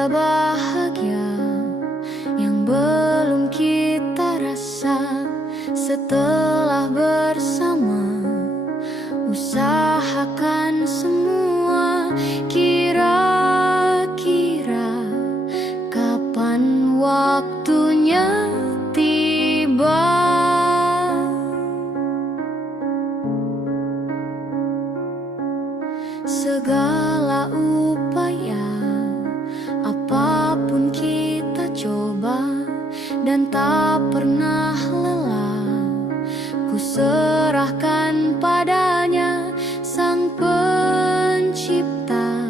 ada bahagia yang belum kita rasa. Setelah bersama, usahakan semua. Kira-kira kapan waktunya tiba? Segala upaya, apapun kita coba, dan tak pernah lelah. Ku serahkan padanya, Sang Pencipta.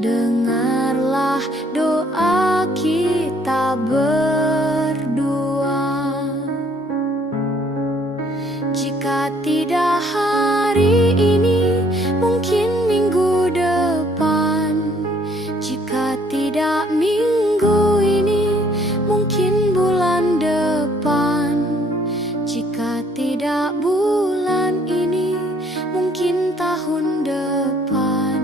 Dengarlah doa kita berdua. Jika tidak hari ini, mungkin minggu depan. Jika tidak minggu ini, mungkin bulan depan. Jika tidak bulan ini, mungkin tahun depan.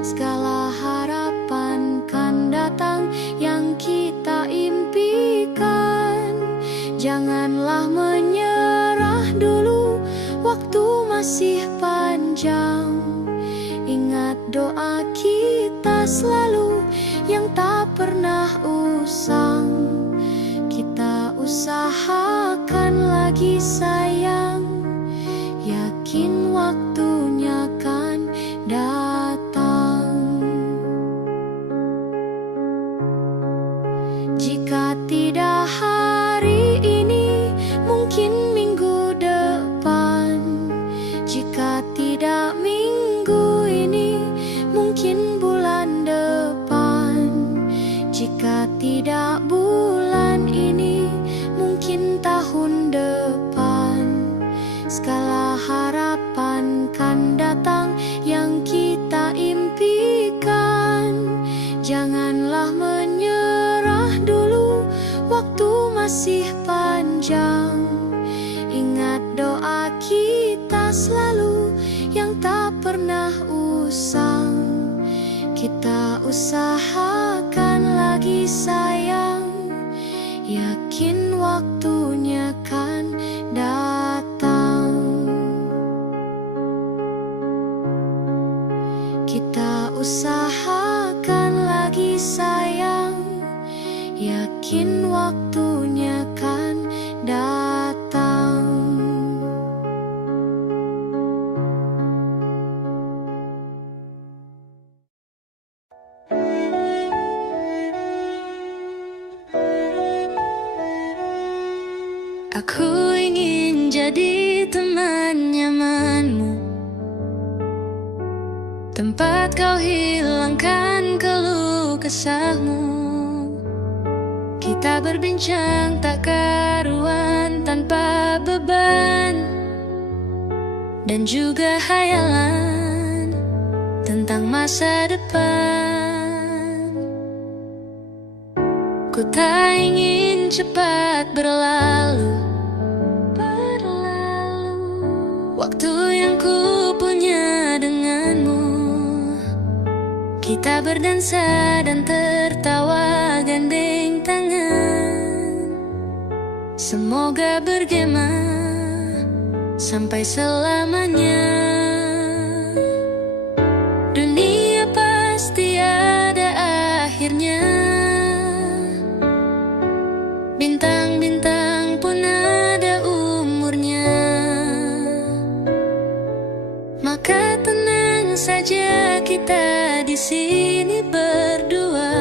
Segala harapan kan datang yang kita impikan. Janganlah menyerah dulu, waktu masih panjang. Ingat doa kita selalu yang tak pernah usang. Kita usahakan lagi sayang, yakin waktunya kan datang. Jika tidak hari ini, mungkin minggu depan. Jika tidak minggu ini, mungkin bulan depan. Jika tidak bulan ini, mungkin tahun depan. Segala harapan kan datang yang kita impikan. Janganlah menyerah dulu, waktu masih panjang. Ingat doa kita selalu yang tak pernah usang. Kita usahakan lagi sayang, yakin waktunya kan datang. Kita usahakan lagi sayang, yakin waktunya kan datang. Aku ingin jadi teman nyamanmu, tempat kau hilangkan keluh kesahmu. Kita berbincang tak karuan tanpa beban, dan juga hayalan tentang masa depan. Ku tak ingin cepat berlalu waktu yang ku punya denganmu. Kita berdansa dan tertawa gandeng tangan. Semoga bergema sampai selamanya. Dunia pasti ada akhirnya. Bintang-bintang pun ada umurnya. Maka tenang saja kita di sini berdua.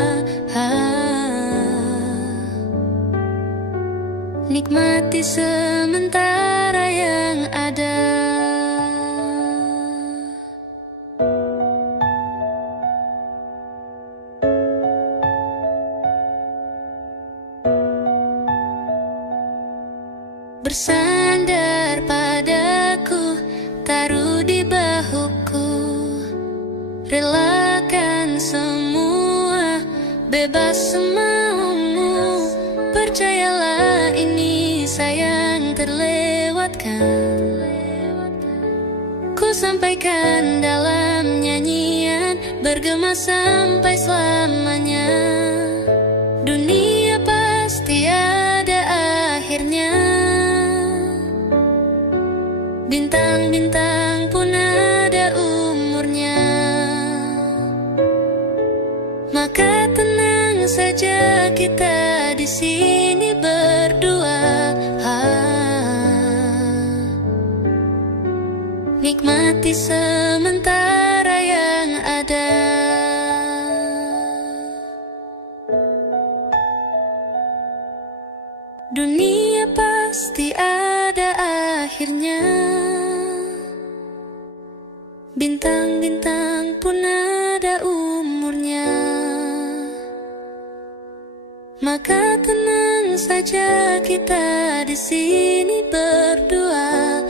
Nikmati sementara yang ada. Bersandar padaku, taruh di bahuku. Relakan semua, bebas semaumu. Percayalah ini sayang terlewatkan. Ku sampaikan dalam nyanyian, bergema sampai selamanya. Dunia pasti ada akhirnya, bintang-bintang pun ada umurnya. Maka tenang saja kita di sini berdua, nikmati sementara yang ada. Dunia pasti ada akhirnya, bintang-bintang pun ada umurnya. Maka tenang saja kita di sini berdua,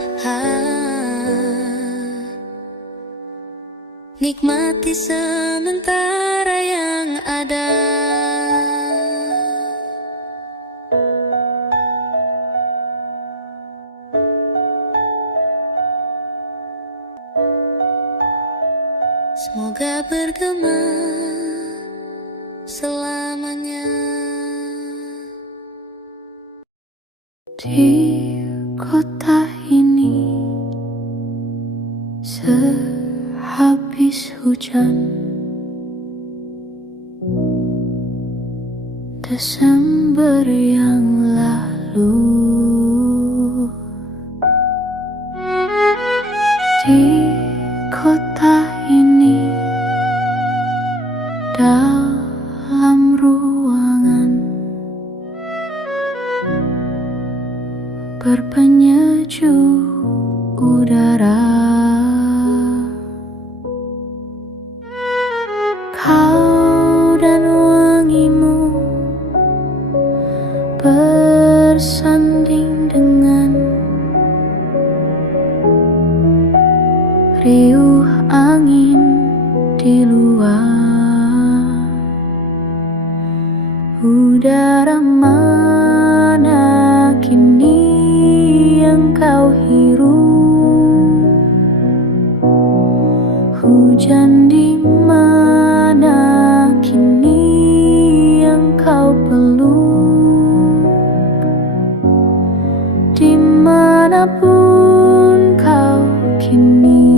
nikmati sementara yang ada. Semoga bergema selamanya. Di kota ini sehabis hujan Desember yang lalu, di kota ini dalam ruangan berpenyejuk udara, kau dan wangimu bersanding dengan riuh angin di luar. Udara mana kini yang kau hirup? Hujan di mana kini yang kau peluk? Dimanapun kau kini,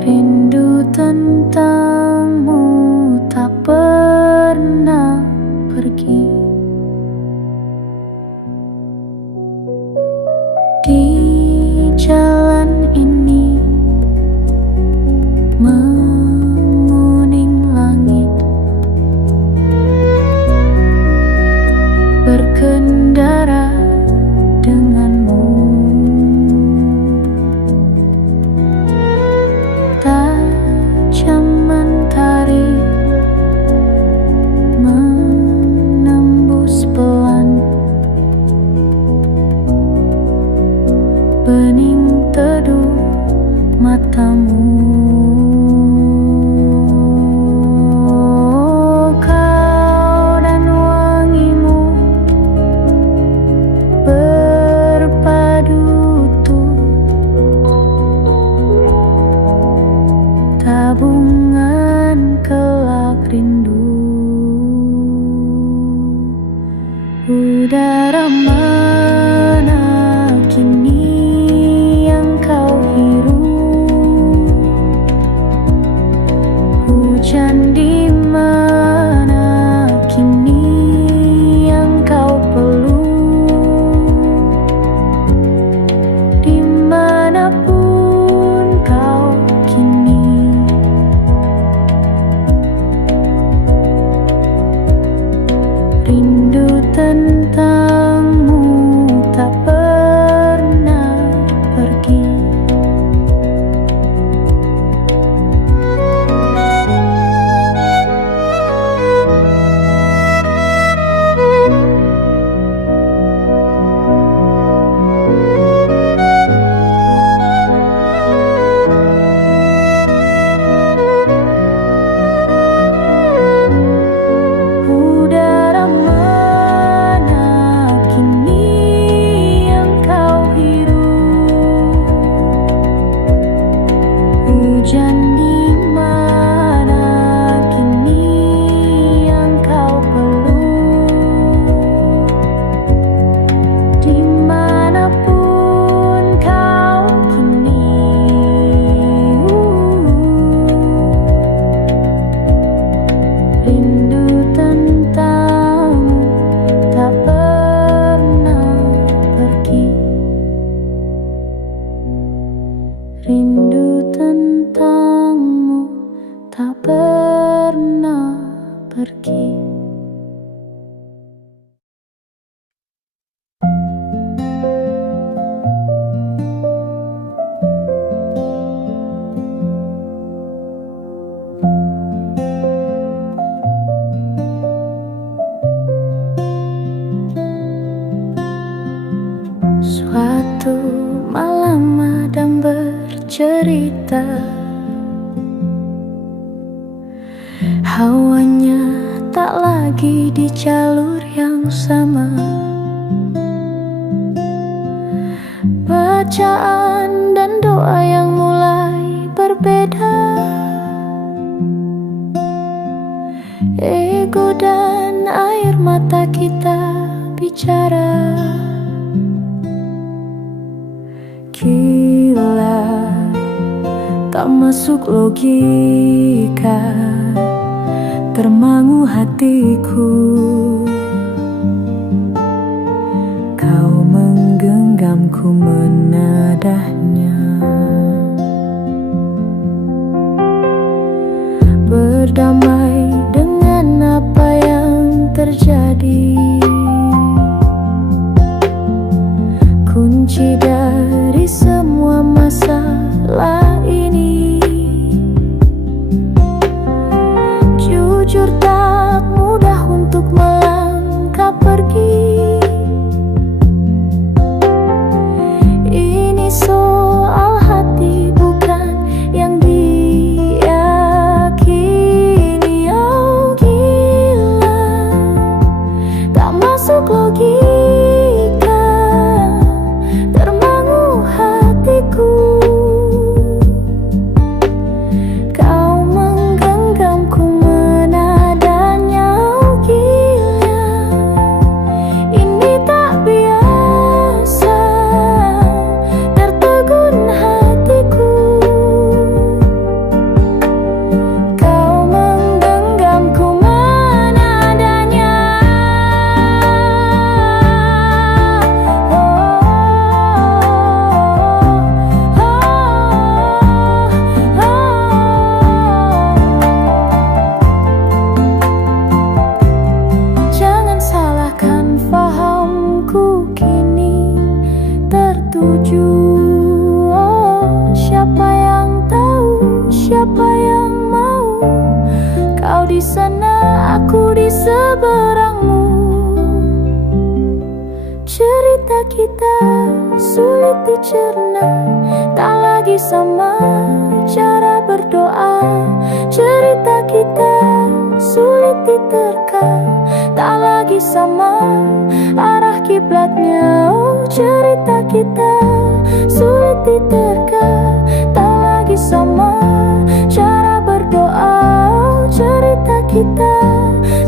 rindu tentangmu tak pernah pergi. Di jalan ini menguning langit, berkendara denganmu. Tajam mentari menembus pelan bening teduh matamu. Kau dan wangimu berpadu utuh, tabungan kelak rindu. Udara mana kini yang kau hirup? Hujan di mana kini yang kau peluk? Dimanapun kau kini, rindu tentangmu tak pernah pergi. Udara cerita. Hawanya tak lagi di jalur yang sama. Bacaan dan doa yang mulai berbeda. Ego dan air mata kita bicara. Gila, tak masuk logika, termangu hatiku. Kau menggenggamku menadahnya. Berdamai dengan apa yang terjadi. Kunci dari semua masalah ini. Jujur tak mudah untuk melangkah pergi. Ini soal hati bukan yang diyakini. Oh gila, tak masuk logika, termangu hatiku. Kau menggenggamku menadanya. Oh gila, ini tak biasa, tertegun hatiku. Kau menggenggamku menadanya. Jangan salahkan fahamku kini tertuju. Oh, siapa yang tahu, siapa yang mau? Kau di sana, aku di seberangmu. Cerita kita sulit dicerna, tak lagi sama cara berdoa. Cerita kita sulit diterka, tak lagi sama arah kiblatnya. Oh, cerita kita sulit diterka, tak lagi sama cara berdoa. Oh, cerita kita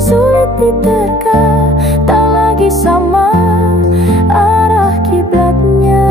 sulit diterka, tak lagi sama arah kiblatnya.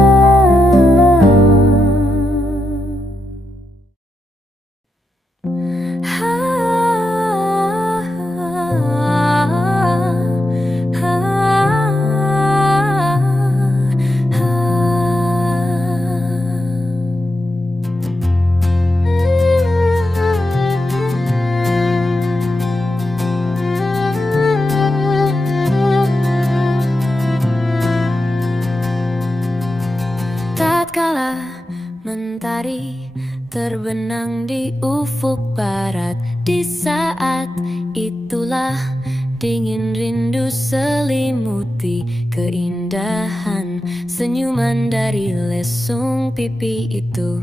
Tatkala mentari terbenam di ufuk barat, di saat itulah dingin rindu selimuti keindahan senyuman dari lesung pipi itu.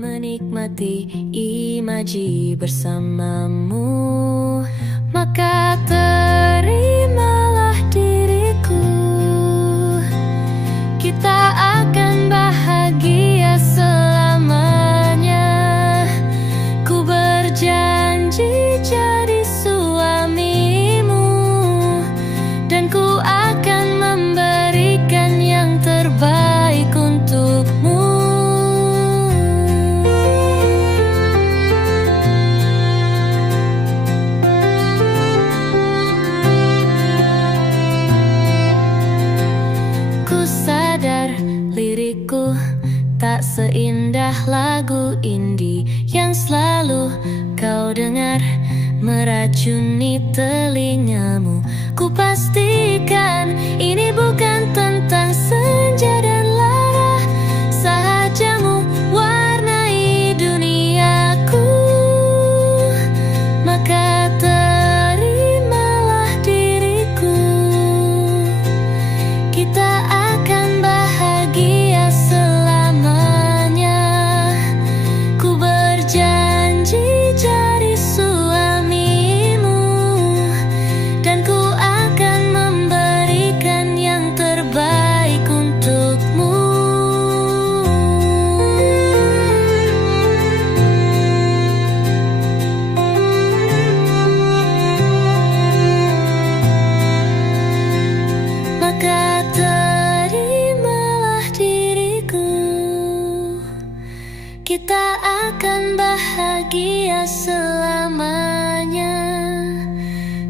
Menikmati imaji bersamamu, maka terimalah diriku. Kita akan bahagia selamanya. Ku berjanji jadi suamimu, dan ku akan memberikan yang terbaik untukmu. Ku sadar lirikku tak seindah lagu indie yang selalu kau dengar meracuni telingamu. Ku pastikan ini bukan tentang senja dan lara. Sahajamu warnai duniaku, maka terimalah diriku. Kita akan bahagia selamanya. selamanya.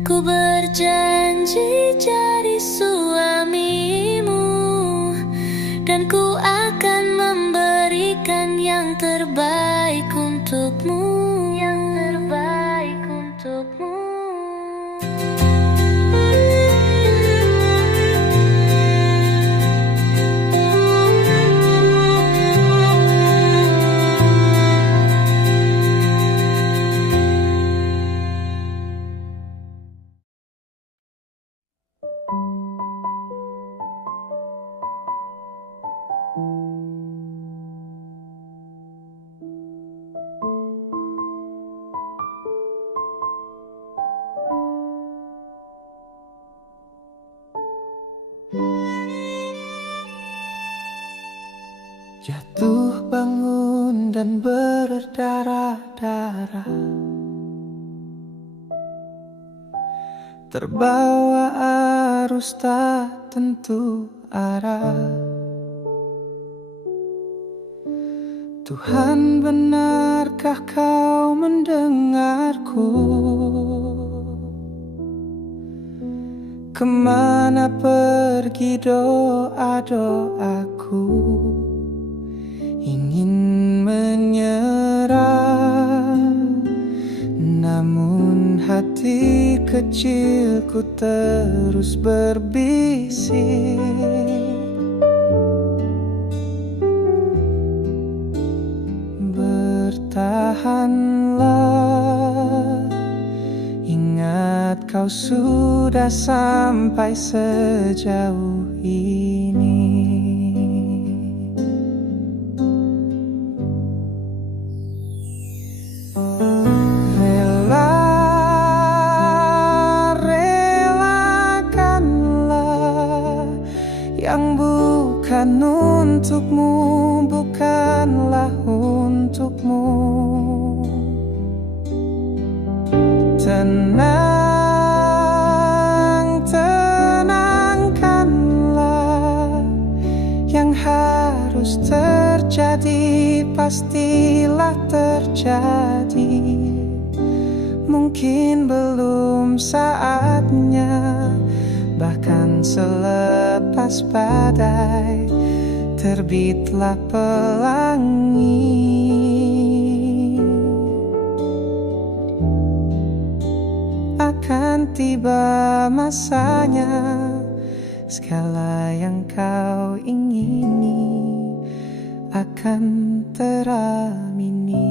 Ku berjanji jadi suamimu, dan ku akan memberikan yang terbaik untukmu, yang terbaik untukmu. Jatuh bangun dan berdarah-darah, terbawa arus tak tentu arah. Tuhan, benarkah kau mendengarku? Kemana pergi doa-doaku? Ingin menyerah, namun hati kecilku terus berbisik. Bertahanlah, ingat kau sudah sampai sejauh ini. Yang bukan untukmu, bukanlah untukmu. Tenang, tenangkanlah. Yang harus terjadi pastilah terjadi. Mungkin belum saatnya, bahkan selepas badai terbitlah pelangi. Akan tiba masanya, segala yang kau ingini akan teramini.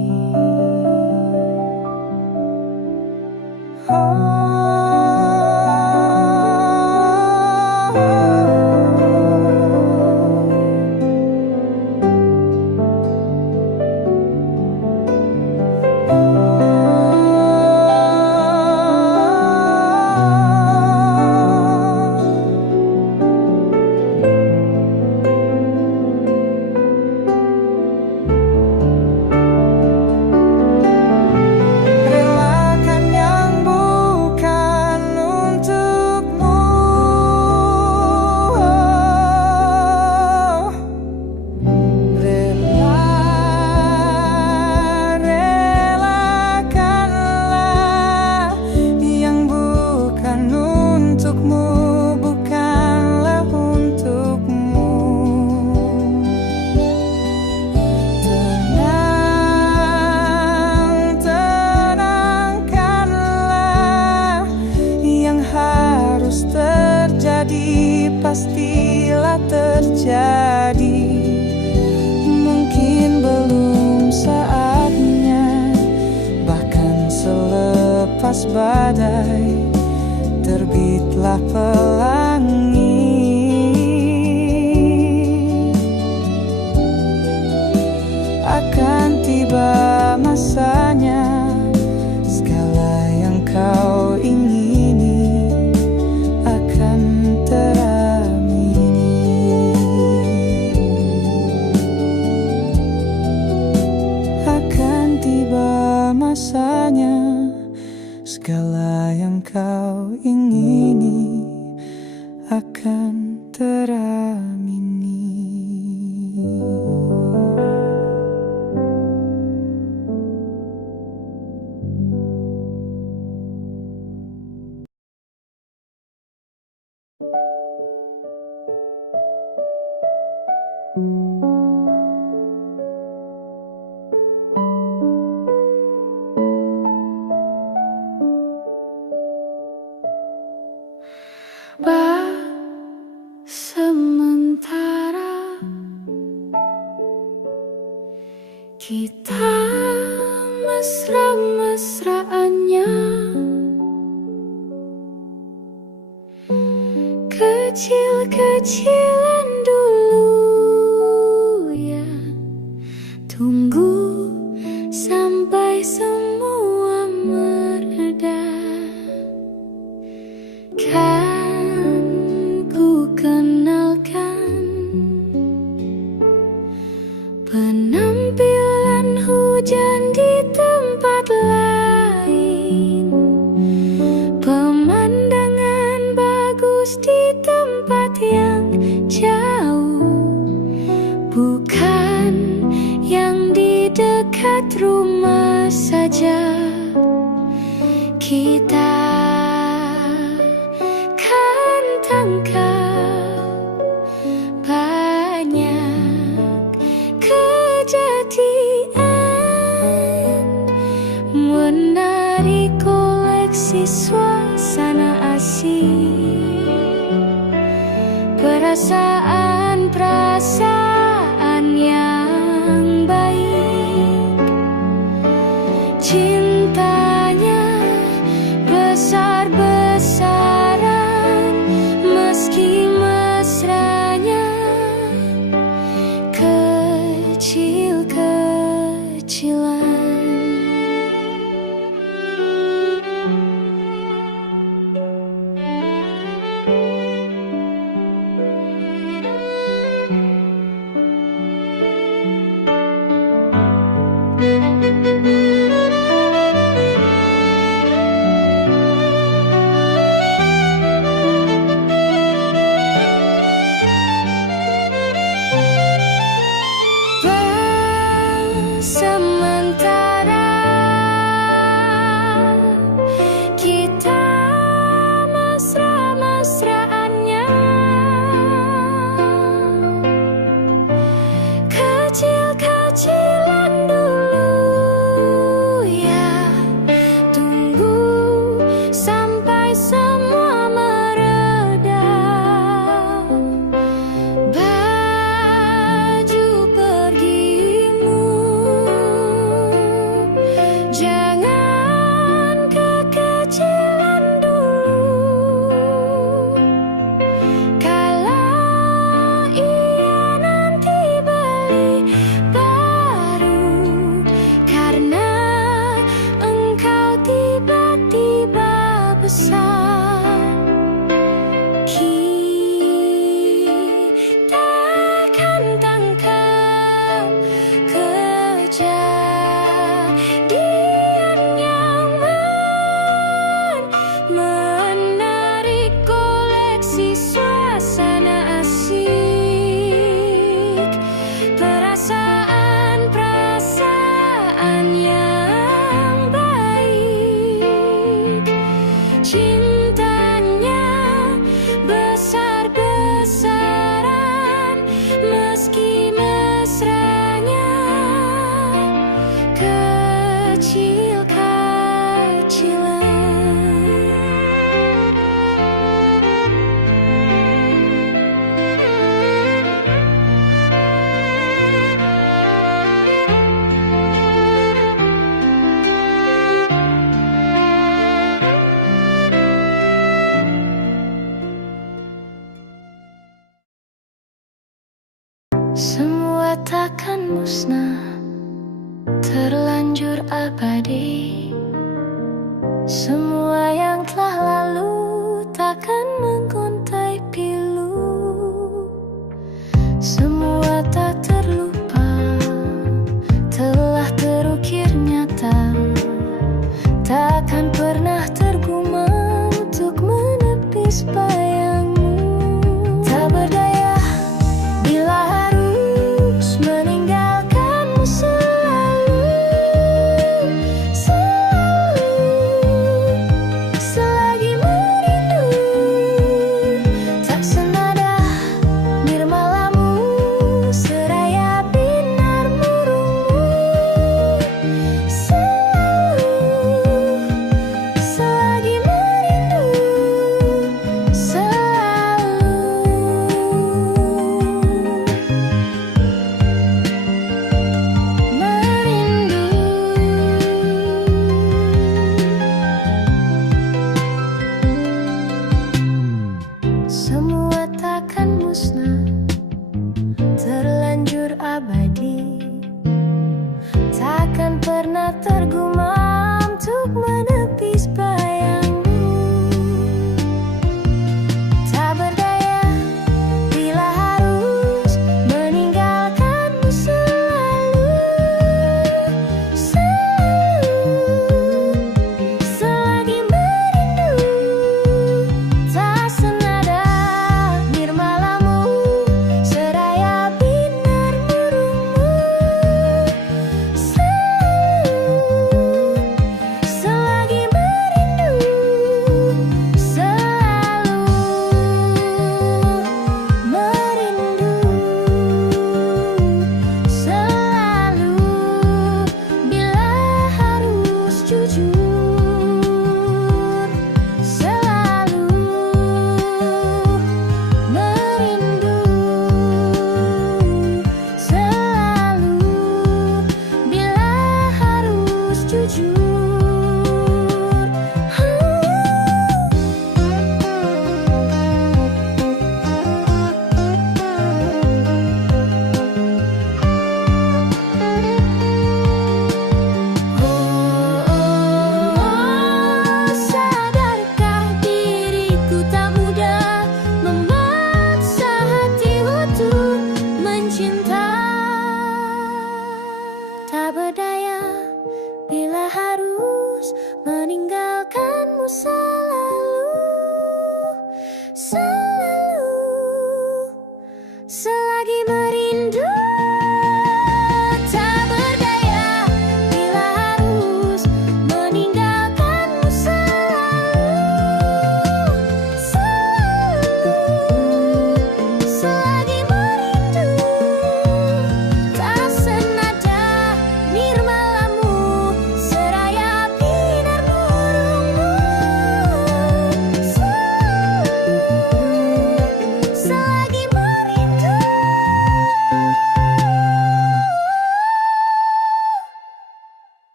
Pastilah terjadi. Mungkin belum saatnya, bahkan selepas badai terbitlah pelangi. Akan tiba masanya, segala yang kau ingini akan teramini. Akan tiba masanya, segala yang kau ingini akan teramini. Sementara kita mesra-mesraannya, kecil-kecilan dulu ya. Tunggu sampai semua mereda, kan ku kenalkan penampilan hujan di tempat lain, pemandangan bagus di tempat yang jauh, bukan yang di dekat rumah saja. Kita kan tangkap banyak kejadian, menarik koleksi suasana asing, perasaan yang baik. Cintanya besar-besaran, meski mesranya kecil-kecilan. Sementara kita mesra-mesraannya, kecil-kecilan dulu ya. Tunggu sampai semua mereda, baju pergimu jangan kekecilan dulu. Kalau ia nanti beli baru, karena engkau tiba-tiba besar, kita akan tangkap kejadian yang menarik koleksi suasana asik, perasaan yang baik. Cintanya besar-besaran, meski mesranya semua takkan musnah, terlanjur abadi. Semua yang telah lalu takkan mengontai pilu. Semua tak terlupa, telah terukir nyata, takkan pernah tergumam untuk menepis bayangmu. Tak berdaya bila harus meninggalkanmu selalu, selalu, selalu.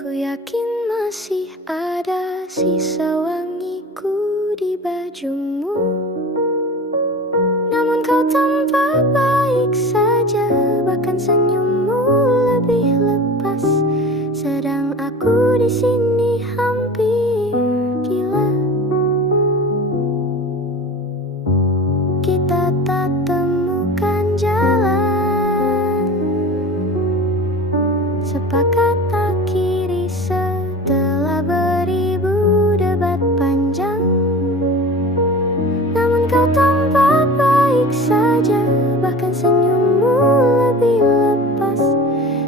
Ku yakin masih ada sisa wangiku di bajumu. Namun kau tampak baik saja, bahkan senyummu lebih lepas. Sedang aku di sini hampir gila. Kita tak temukan jalan, sepakat tak kiri setelah beribu debat panjang. Namun kau tampak baik saja, bahkan senyummu lebih lepas.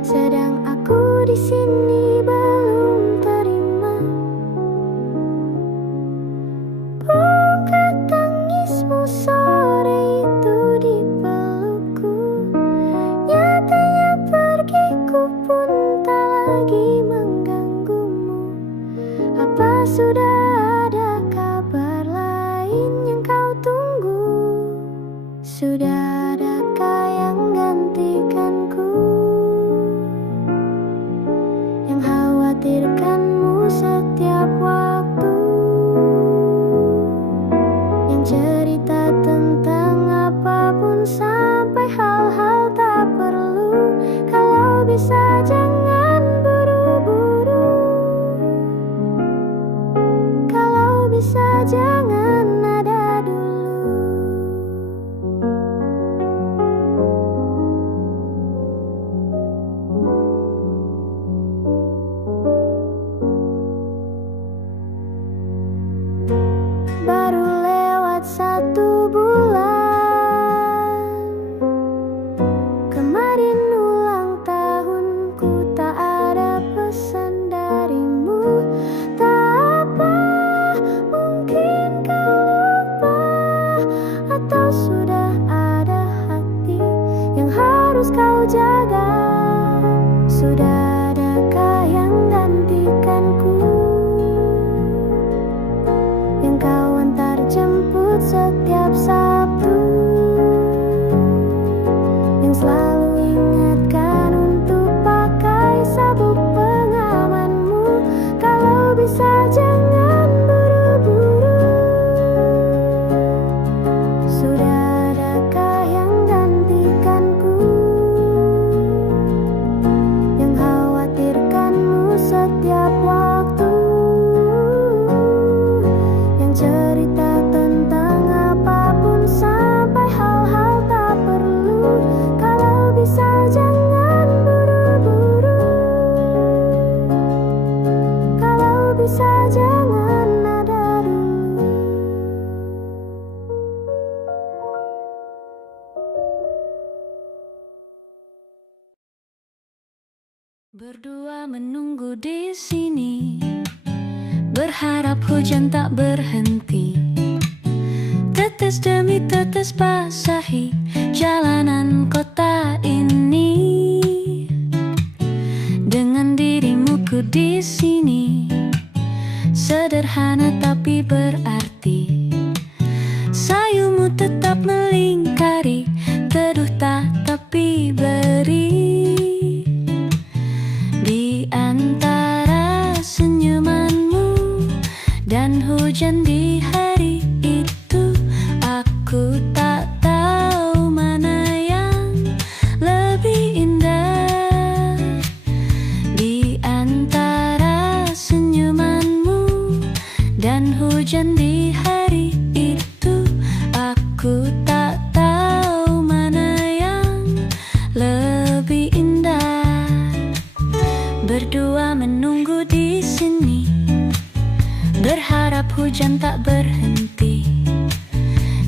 Sedang aku di sini belum terima. Bukan tangismu sore itu di pelukku, nyatanya pergiku pun tak lagi mengganggumu. Apa sudah ada kabar lain yang kau tunggu? Sudah adakah yang gantikanku, yang khawatirkanmu setiap waktu, yang cerita tentang apapun sampai hal-hal tak perlu? Kalau bisa jangan buru-buru, kalau bisa jangan ada dulu. Baru lewat 1 bulan, kemarin ulang tahunku, tak ada pesan darimu. Tak apa, mungkin kau lupa, atau sudah ada hati yang harus kau jaga. Sudah adakah yang gantikanku, yang kau antar jemput setiap Sabtu, yang selalu ingatkan untuk pakai sabuk pengamanmu? Kalau bisa jangan buru-buru, sudah adakah yang gantikanku, yang khawatirkanmu setiap waktu, yang cerita tentang apapun sampai hal-hal tak perlu? Kalau bisa jangan buru-buru, kalau bisa jangan ada dulu. Berdua menunggu di sini, berharap hujan tak berhenti. Tetes demi tetes basahi jalanan kota ini. Dengan dirimu ku di sini, sederhana tapi berarti. Sayumu tetap melingkari, teduh tak tapi beri. Di antara senyumanmu dan hujan di hari itu, aku tak tahu mana yang lebih indah. Di antara senyumanmu dan hujan di hari itu, aku tak tahu mana yang lebih indah. Berdua menunggu di sini, berharap hujan tak berhenti.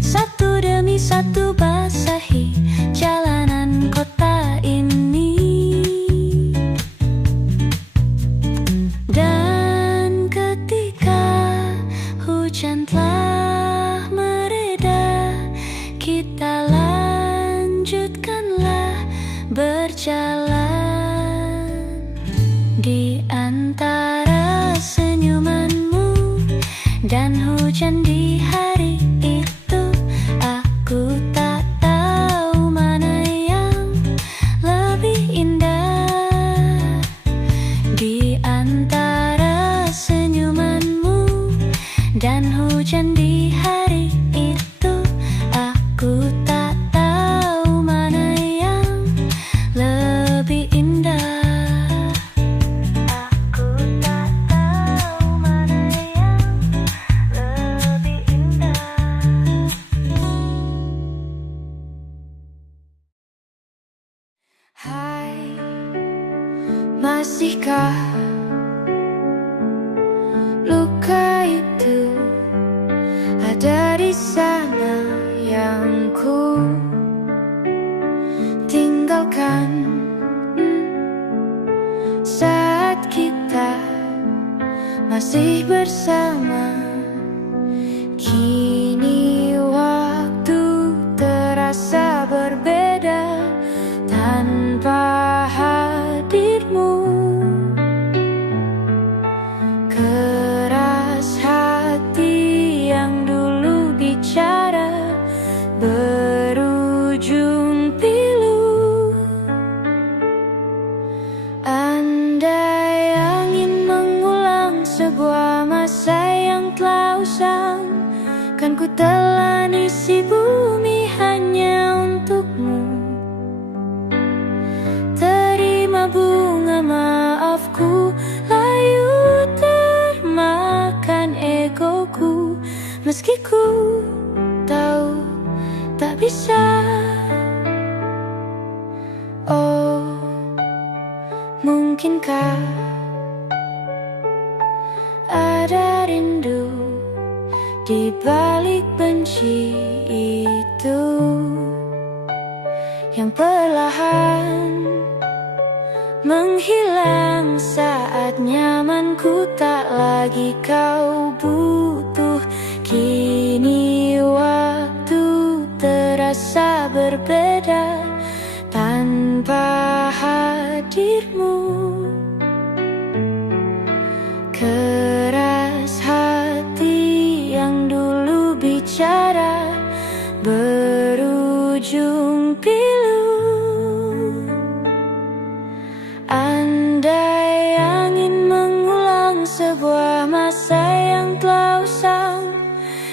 Satu demi satu basahi jalanan kota ini. Dan ketika hujan telah mereda, kita lanjutkanlah berjalan. Di antara senyumanmu dan hujan di hari itu, aku tak tahu mana yang lebih indah. Di antara Masihkah luka itu ada di sana yang ku tinggalkan saat kita masih bersama? Kini waktu terasa berbeda tanpa hadirmu. Keras hati yang dulu bicara berujung pilu. Andai angin mengulang sebuah masa yang telah usang, kan ku telan isi bumi hanya untukmu. Terima bunga maafku, layu termakan egoku. Meski ku tahu tak bisa. Oh, mungkinkah ada rindu di balik benci itu yang perlahan menghilang saat nyamanku tak lagi kau butuh. Kini waktu terasa berbeda tanpa hadirmu. Keras hati yang dulu bicara berujung pilu. Andai angin mengulang sebuah masa yang telah usang,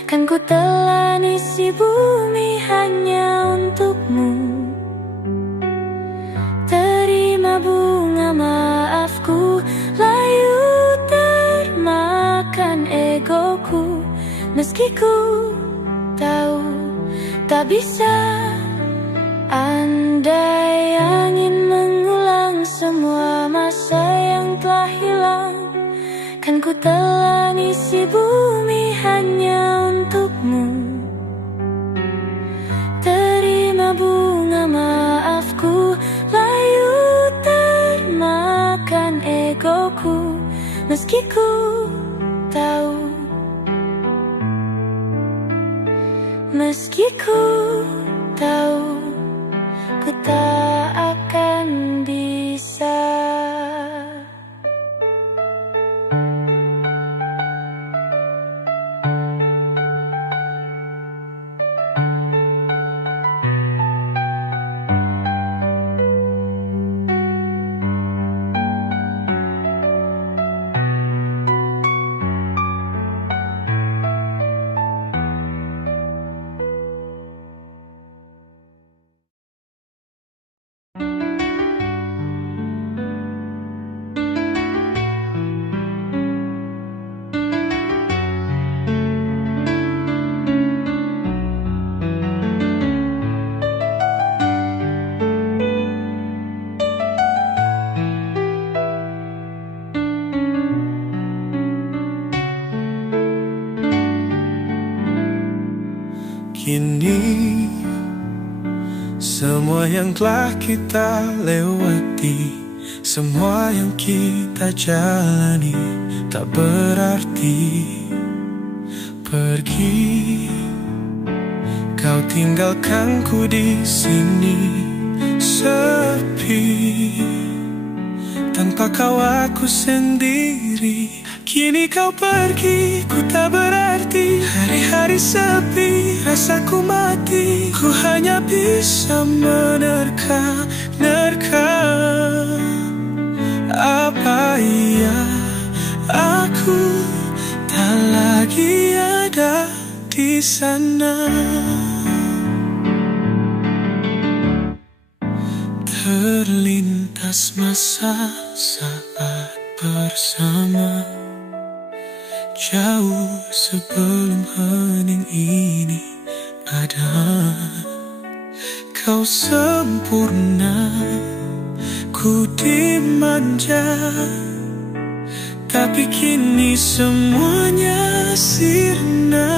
kan ku telan isi bumi hanya untukmu. Terima bunga maafku, layu termakan egoku. Meski ku tahu tak bisa. Andai angin mengulang semua masa yang telah hilang, kan ku telan isi bumi hanya untukmu. Terima bunga maafku, layu termakan egoku. Meski ku tahu, meski ku tahu, ku tak akan bisa. Kini semua yang telah kita lewati, semua yang kita jalani tak berarti. Pergi, kau tinggalkanku di sini sepi. Tanpa kau aku sendiri. Kini kau pergi, ku tak berarti. Hari-hari sepi, rasaku mati. Ku hanya bisa menerka-nerka. Apa iya aku tak lagi ada di sana? Terlintas masa saat bersama, jauh sebelum hening ini ada. Kau sempurna, ku Ku dimanja, tapi kini semuanya sirna.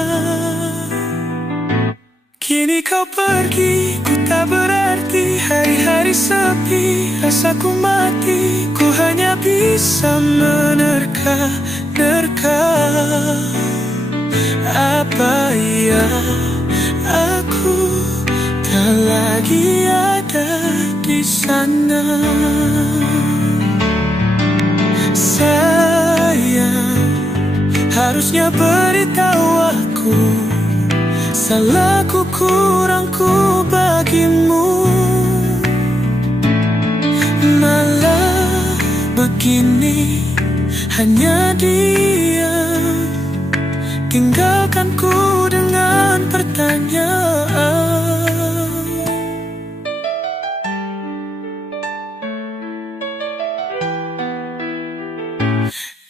Kini kau pergi, ku tak berarti. Hari-hari sepi, rasaku mati. Ku hanya bisa menerka-nerka. Apa ya, aku tak lagi ada di sana. Sayang, harusnya beritahu aku. Salahku, kurangku bagimu. Malah begini, hanya diam, tinggalkanku dengan pertanyaan.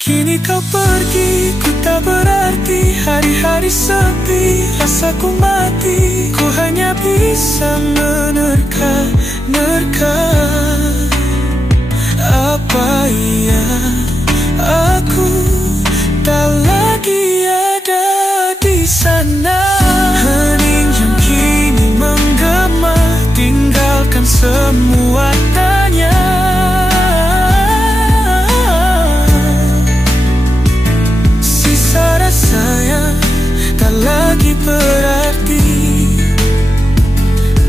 Kini kau pergi, ku tak berarti. Hari-hari sepi, rasaku mati. Ku hanya bisa menerka-nerka. Apa ya, aku tak lagi ada di sana. Hening yang kini menggema, tinggalkan semua tanya. Sisa rasa yang tak lagi berarti.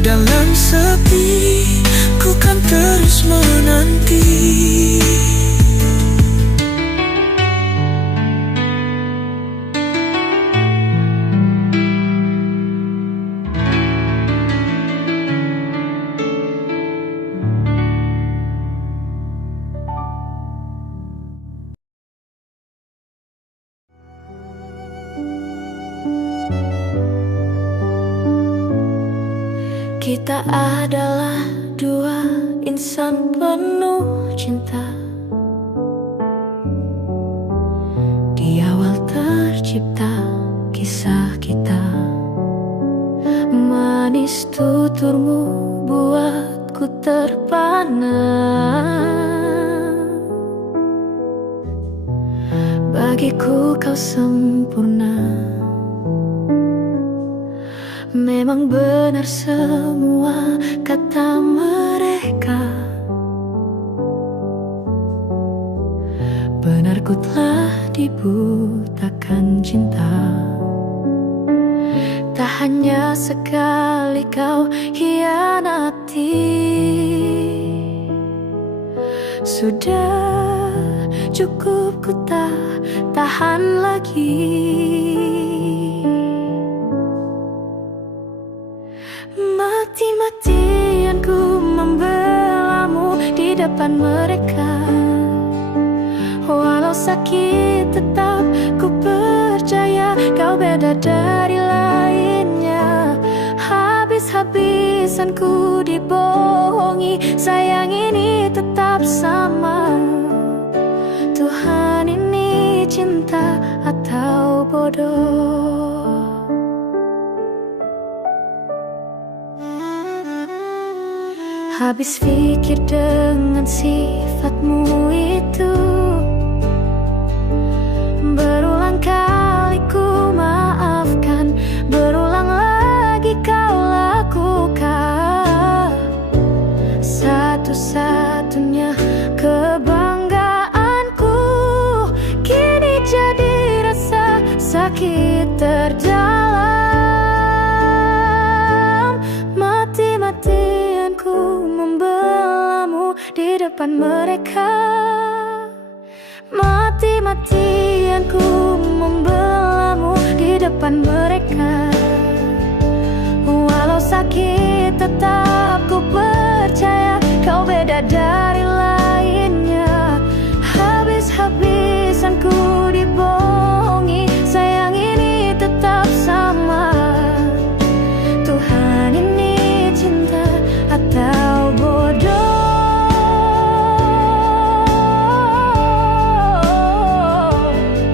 Dalam sepi, ku kan terus menanti. Kita adalah dua insan penuh cinta. Di awal tercipta kisah kita. Manis tuturmu buatku terpana. Bagiku kau sempurna. Memang benar semua kata mereka. Benar ku telah dibutakan cinta. Tak hanya sekali kau hianati. Sudah cukup, ku tak tahan lagi. Mati-matian ku membelamu di depan mereka. Walau sakit tetap ku percaya kau beda dari lainnya. Habis-habisan ku dibohongi. Sayang ini tetap sama. Tuhan ini cinta atau bodoh? Habis pikir dengan sifatmu itu. Berulang kali ku maafkan. Berulang lagi kau lakukan. Satu-satunya kebanggaanku kini jadi rasa sakit terdalam. Mati-matian ku membelamu di depan mereka. Mati-matian ku membelamu di depan mereka. Walau sakit tetap ku percaya kau beda dari lainnya. Habis-habisan ku dibohongi. Sayang ini tetap sama. Tuhan ini cinta atau bodoh?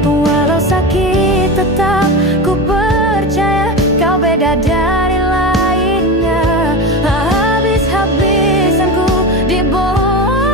Walau sakit tetap ku percaya kau beda dari lainnya. Habis-habisan ku dibohongi.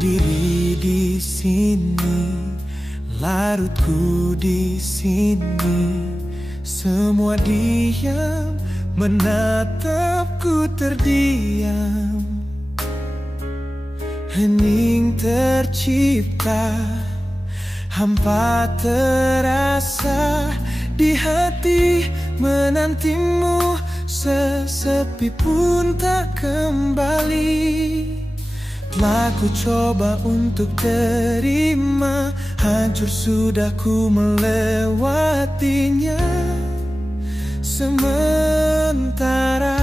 berdiri di sini, larutku di sini. Semua diam, menatapku terdiam. Hening tercipta, hampa terasa di hati menantimu. Sesepi pun tak kembali. Telah ku coba untuk terima, hancur sudah ku melewatinya. Sementara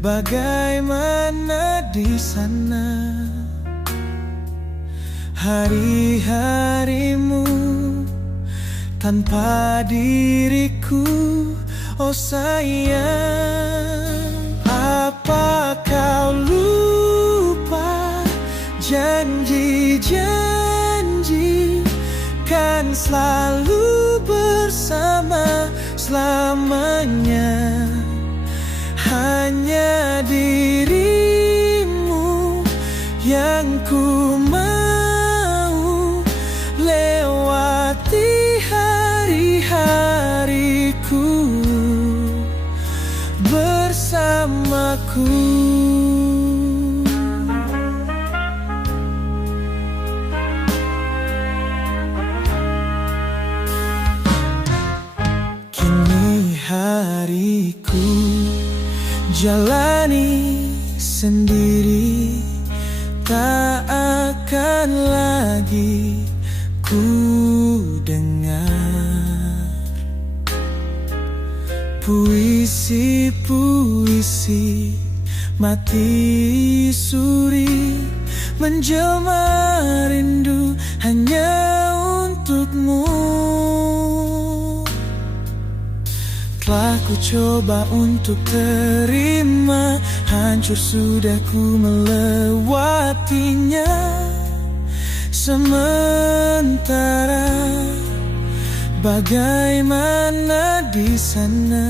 bagaimana di sana hari-harimu tanpa diriku? Oh sayang, apa kau lupa janji-janji kan selalu bersama selamanya? Hanya dirimu yang ku mau, lewati hari-hariku bersamaku. Kini hariku jalani sendiri, tak akan lagi ku dengar puisi-puisi mati suri, menjelma rindu hanya untukmu. Telah ku coba untuk terima, hancur sudah ku melewatinya. Sementara bagaimana di sana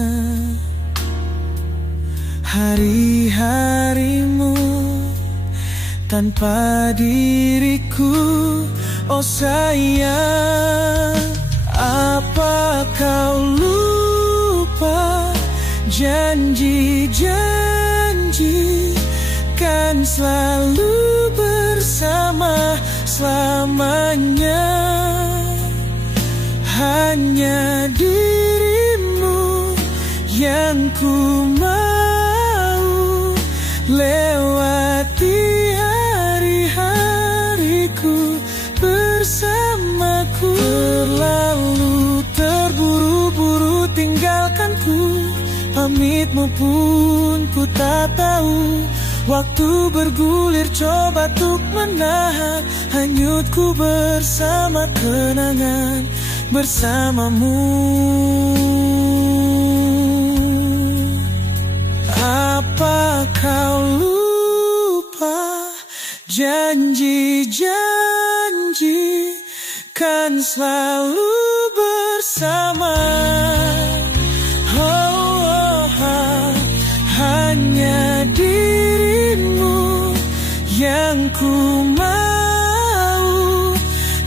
hari-harimu tanpa diriku? Oh sayang, apa kau lupa janji-janji kan selalu bersama selamanya? Hanya dirimu yang ku mau, lewati hari-hariku bersamaku. Terlalu terburu-buru tinggalkanku, pamitmu pun ku tak tahu. Waktu bergulir coba untuk menahan hanyutku bersama kenangan bersamamu. Apa kau lupa janji-janji kan selalu bersama? Hanya dirimu yang ku mau,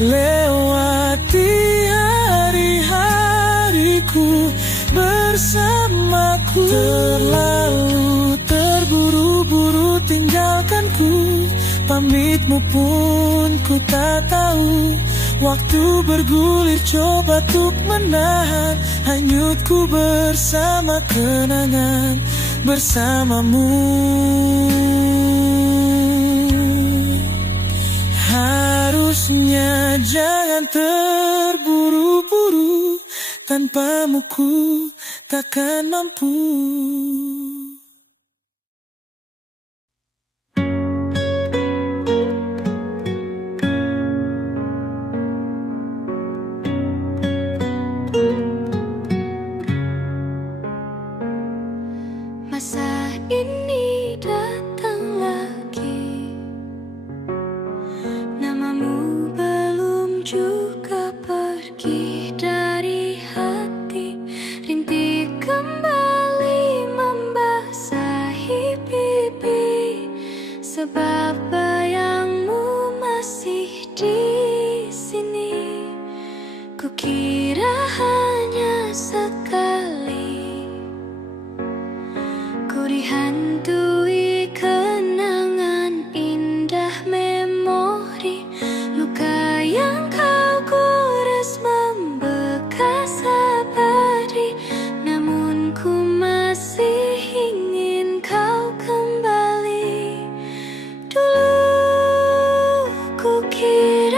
lewati hari-hariku bersamaku. Terlalu terburu-buru tinggalkanku, pamitmu pun ku tak tahu. Waktu bergulir coba untuk menahan hanyutku bersama kenangan bersamamu. Harusnya jangan terburu-buru, tanpamu ku takkan mampu. Masa ini datang lagi, namamu belum juga pergi dari hati. Rintik kembali membasahi pipi, sebab bayangmu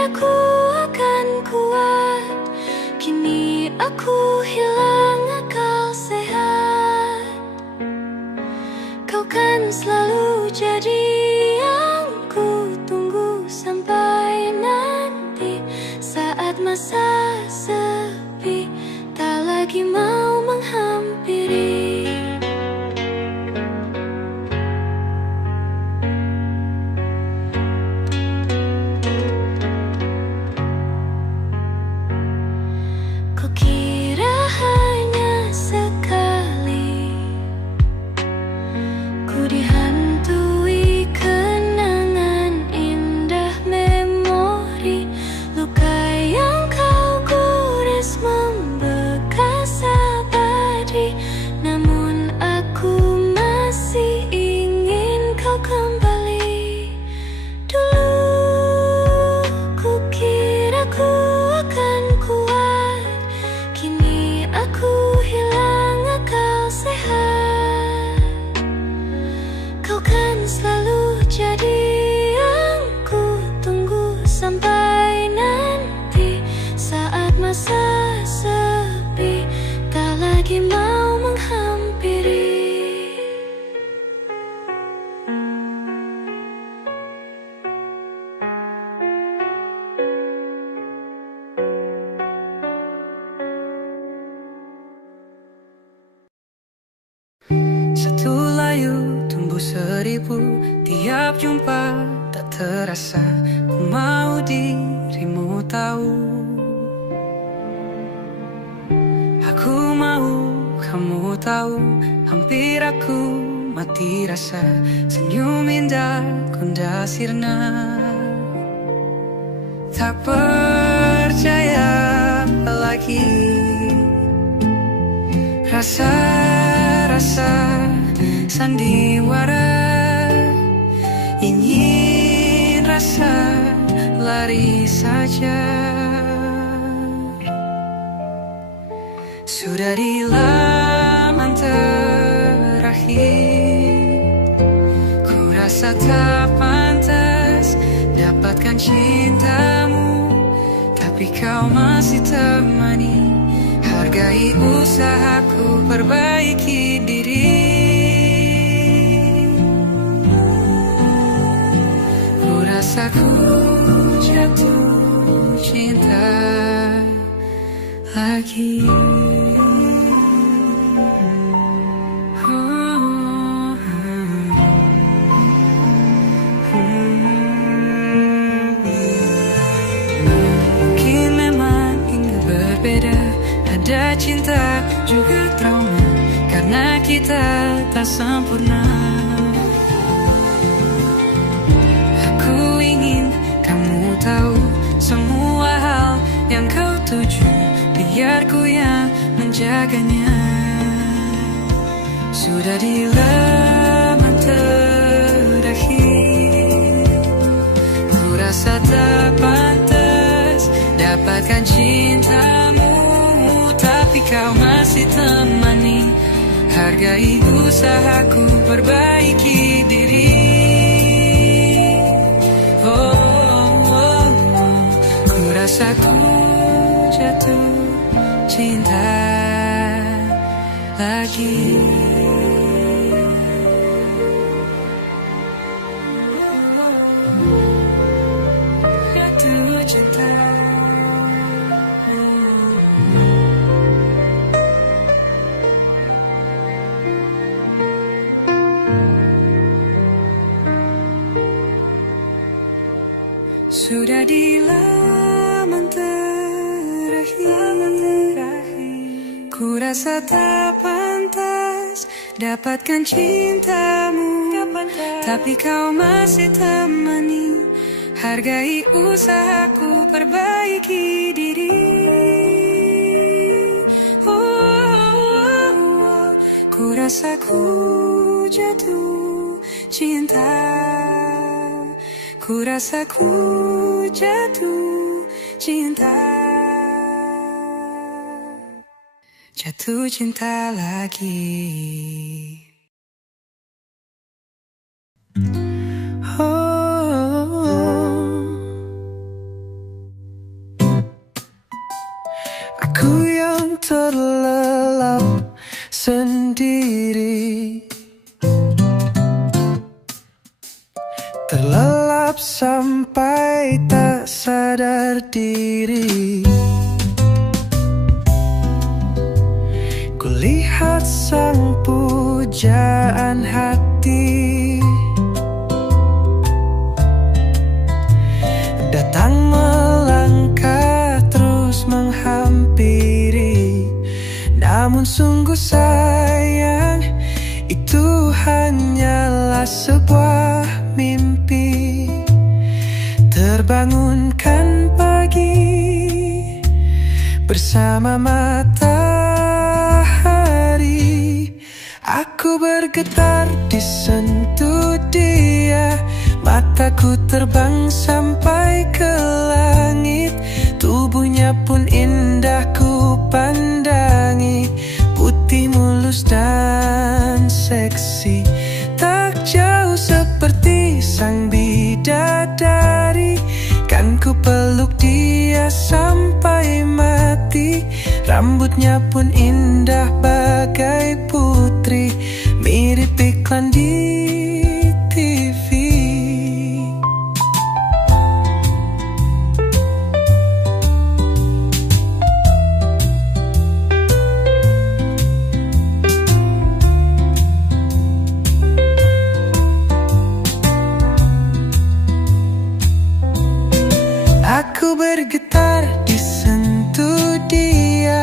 kukira ku akan kuat, kini aku hilang akal sehat. Kau kan selalu jadi yang ku tunggu sampai nanti, saat masa sepi tak lagi mau menghampiri. Kukira hanya sekali ku dihantui kenangan indah, memori luka yang kau gores membekas abadi. Namun aku masih ingin kau kembali. Dulu kukira ku akan kuat, kini aku hilang akal sehat. Kau kan selalu jadi yang ku tunggu sampai nanti, saat masa sepi tak lagi mau menghampiri. Satu layu tumbuh seribu, tiap jumpa tak terasa. Ku mau dirimu tahu, aku mau kamu tahu. Hampir aku mati rasa, senyum indah gundah sirna. Tak percaya lagi, rasa-rasa sandiwara, ingin rasa lari saja. Sudah di laman terakhir, ku rasa tak pantas dapatkan cintamu, tapi kau masih temani. Hargai usahaku perbaiki diri. Ku rasa ku jatuh cinta lagi. Mungkin memang ingin berbeda, ada cinta juga trauma, karena kita tak sempurna. Aku ingin kamu tahu semua hal yang kau tuju, biar ku yang menjaganya. Sudah di laman terakhir, ku rasa tak pantas dapatkan cintamu, tapi kau masih temani. Hargai usahaku perbaiki diri. Ku rasa ku jatuh cinta lagi. Jatuh cinta. Sudah di laman terakhir, ku rasa tak pantas dapatkan cintamu, tapi kau masih temani. Hargai usahaku perbaiki diri. Ku rasa ku jatuh cinta. Ku rasa ku jatuh cinta, jatuh cinta lagi. Oh, sampai tak sadar diri. Kulihat sang pujaan hati datang melangkah terus menghampiri. Namun sungguh sayang, itu hanyalah sebuah mimpi. Terbangunkan pagi bersama matahari. Aku bergetar disentuh dia, mataku terbang sampai ke langit. Tubuhnya pun indah ku pandangi, putih mulus dan seksi. Tak jauh seperti sang bidadari, kan ku peluk dia sampai mati. Rambutnya pun indah bagai putri, mirip iklan di TV. Aku bergetar disentuh dia,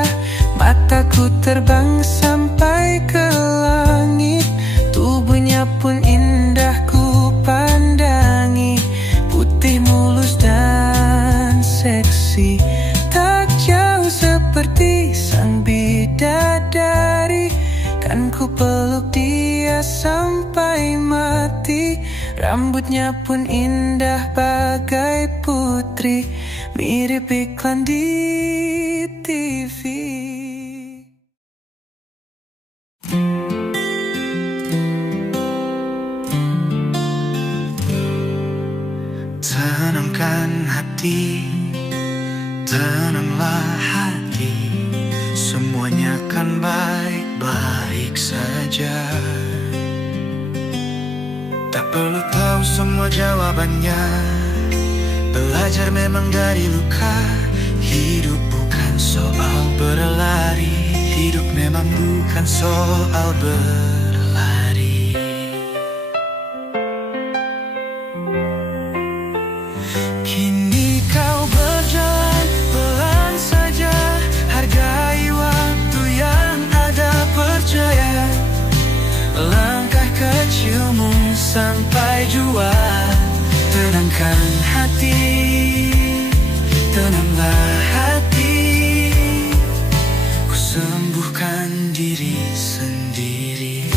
mataku terbang sampai ke langit. Tubuhnya pun indah ku pandangi, putih mulus dan seksi. Tak jauh seperti sang bidadari, kan ku peluk dia sampai mati. Rambutnya pun indah bagai putri, mirip iklan di TV. Tenangkan hati, tenanglah hati, semuanya kan baik-baik saja. Tak perlu tahu semua jawabannya, belajar memang dari luka. Hidup bukan soal berlari, hidup memang bukan soal berlari. Kini kau berjalan pelan saja, hargai waktu yang ada, percaya. Langkah kecilmu sampai jua. Tenangkan hati, tenanglah hati, ku sembuhkan diri sendiri.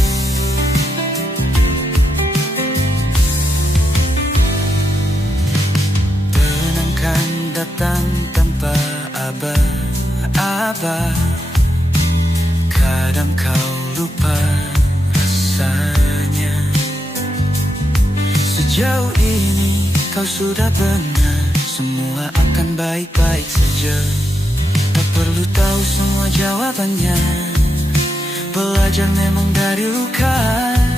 Tenangkan datang tanpa aba-aba, kadang kau lupa rasanya. Sejauh ini kau sudah benar, semua akan baik-baik saja. Tak perlu tahu semua jawabannya, belajar memang dari luka.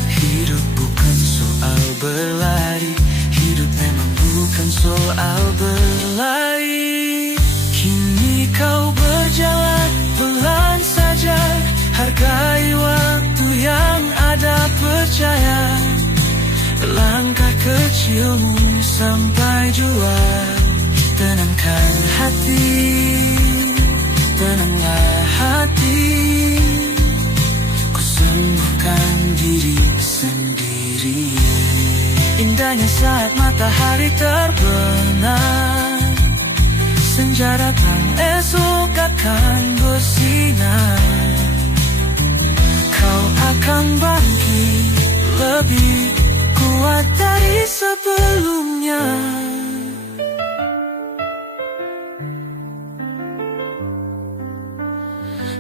Hidup bukan soal berlari, hidup memang bukan soal berlari. Kini kau berjalan pelan saja, hargai waktu yang ada, percaya. Langkah kecilmu sampai jua. Tenangkan hati, tenanglah hati, ku sembuhkan diri sendiri. Indahnya saat matahari terbenam, senja datang esok akan bersinar. Kau akan bangkit lebih kuat dari sebelumnya.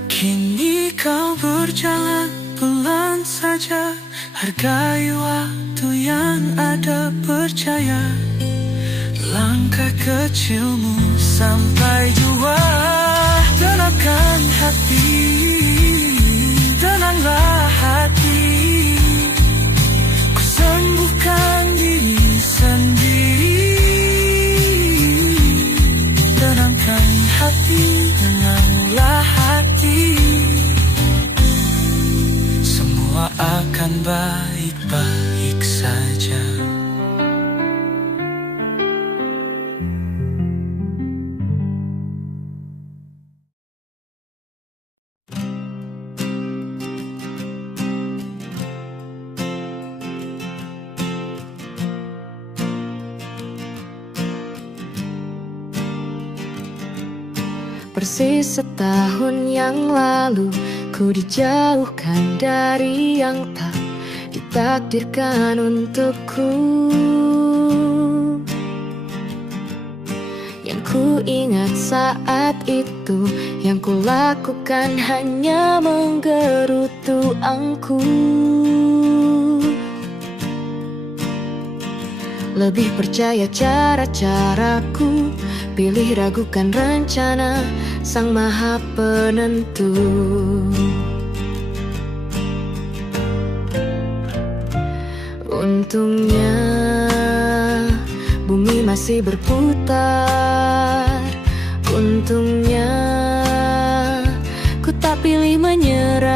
Kini kau berjalan pelan saja, hargai waktu yang ada, percaya. Langkah kecilmu sampai jua. Tenangkan hati, tenanglah hati, ku sembuhkan diri sendiri. Persis setahun yang lalu ku dijauhkan dari yang tak ditakdirkan untukku. Yang ku ingat saat itu, yang ku lakukan hanya menggerutu angku. Lebih percaya cara-caraku, pilih ragukan rencana Sang Maha Penentu. Untungnya bumi masih berputar. Untungnya ku tak pilih menyerah.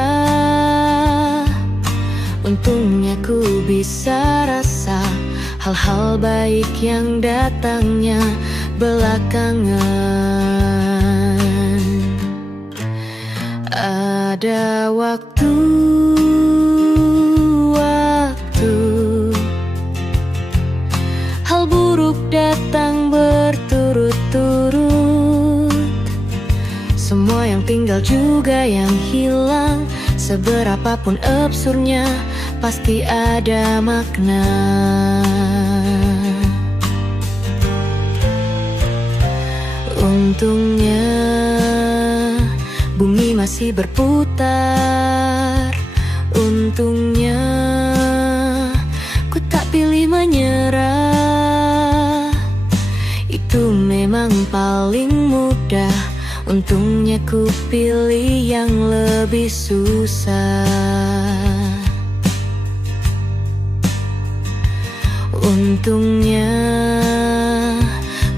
Untungnya ku bisa rasa hal-hal baik yang datangnya belakangan. Ada waktu hal buruk datang berturut-turut. Semua yang tinggal juga yang hilang. Seberapapun absurdnya, pasti ada makna. Untungnya bumi masih berputar. Untungnya ku tak pilih menyerah. Itu memang paling mudah. Untungnya ku pilih yang lebih susah. Untungnya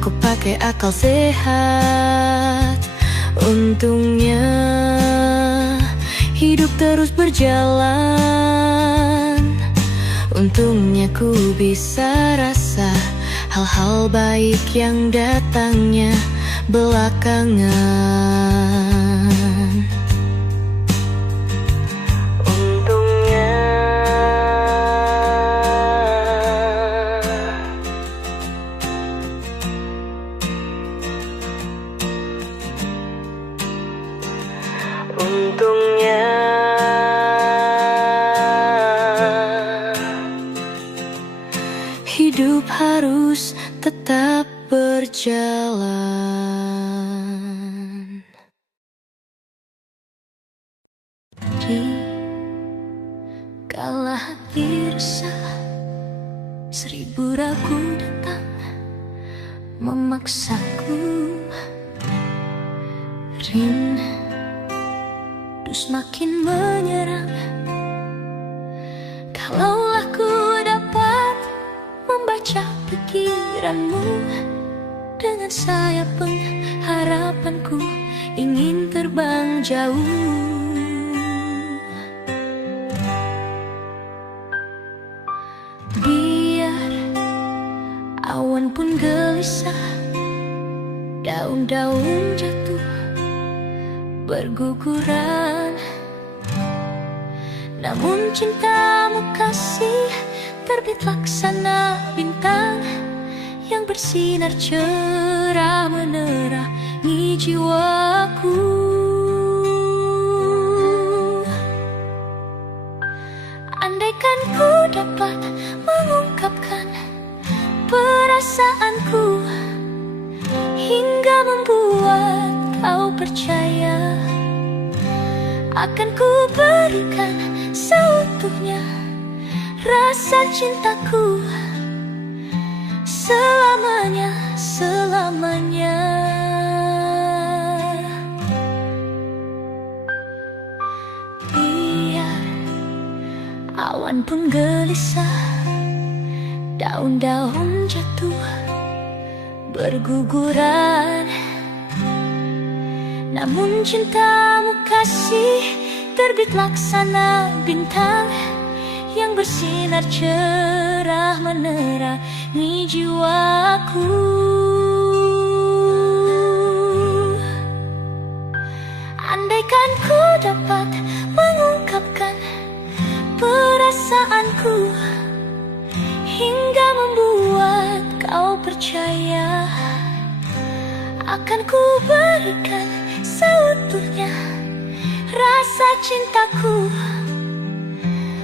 ku pakai akal sehat. Untungnya hidup terus berjalan. Untungnya ku bisa rasa hal-hal baik yang datangnya belakangan. Untungnya hidup harus tetap berjalan. Kala hati resah, 1000 ragu datang memaksaku. Rindu semakin menyerang. Kalaulah ku dapat membaca pikiranmu, dengan sayap pengharapanku ingin terbang jauh. Biar awan pun gelisah, daun-daun jatuh berguguran, namun cintamu kasih terbit laksana bintang yang bersinar cerah menerangi jiwaku. Andaikan ku dapat mengungkapkan perasaanku hingga membuat kau percaya, akan ku berikan seutuhnya rasa cintaku selamanya, selamanya. Biar awan pun gelisah, daun-daun jatuh berguguran, namun cintamu kasih terbit laksana bintang yang bersinar cerah menerangi jiwaku. Andaikan ku dapat mengungkapkan perasaanku hingga membuat kau percaya, akan ku berikan seutuhnya rasa cintaku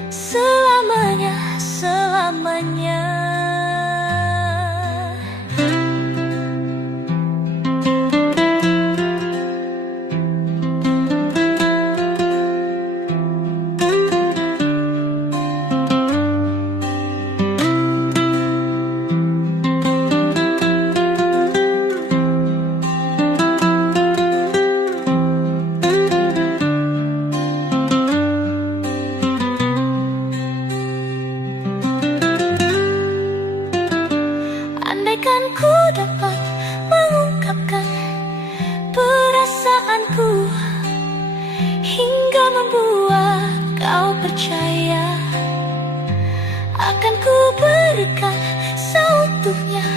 selamanya, selamanya. Andaikan ku dapat mengungkapkan perasaanku hingga membuat kau percaya, akan ku berikan seutuhnya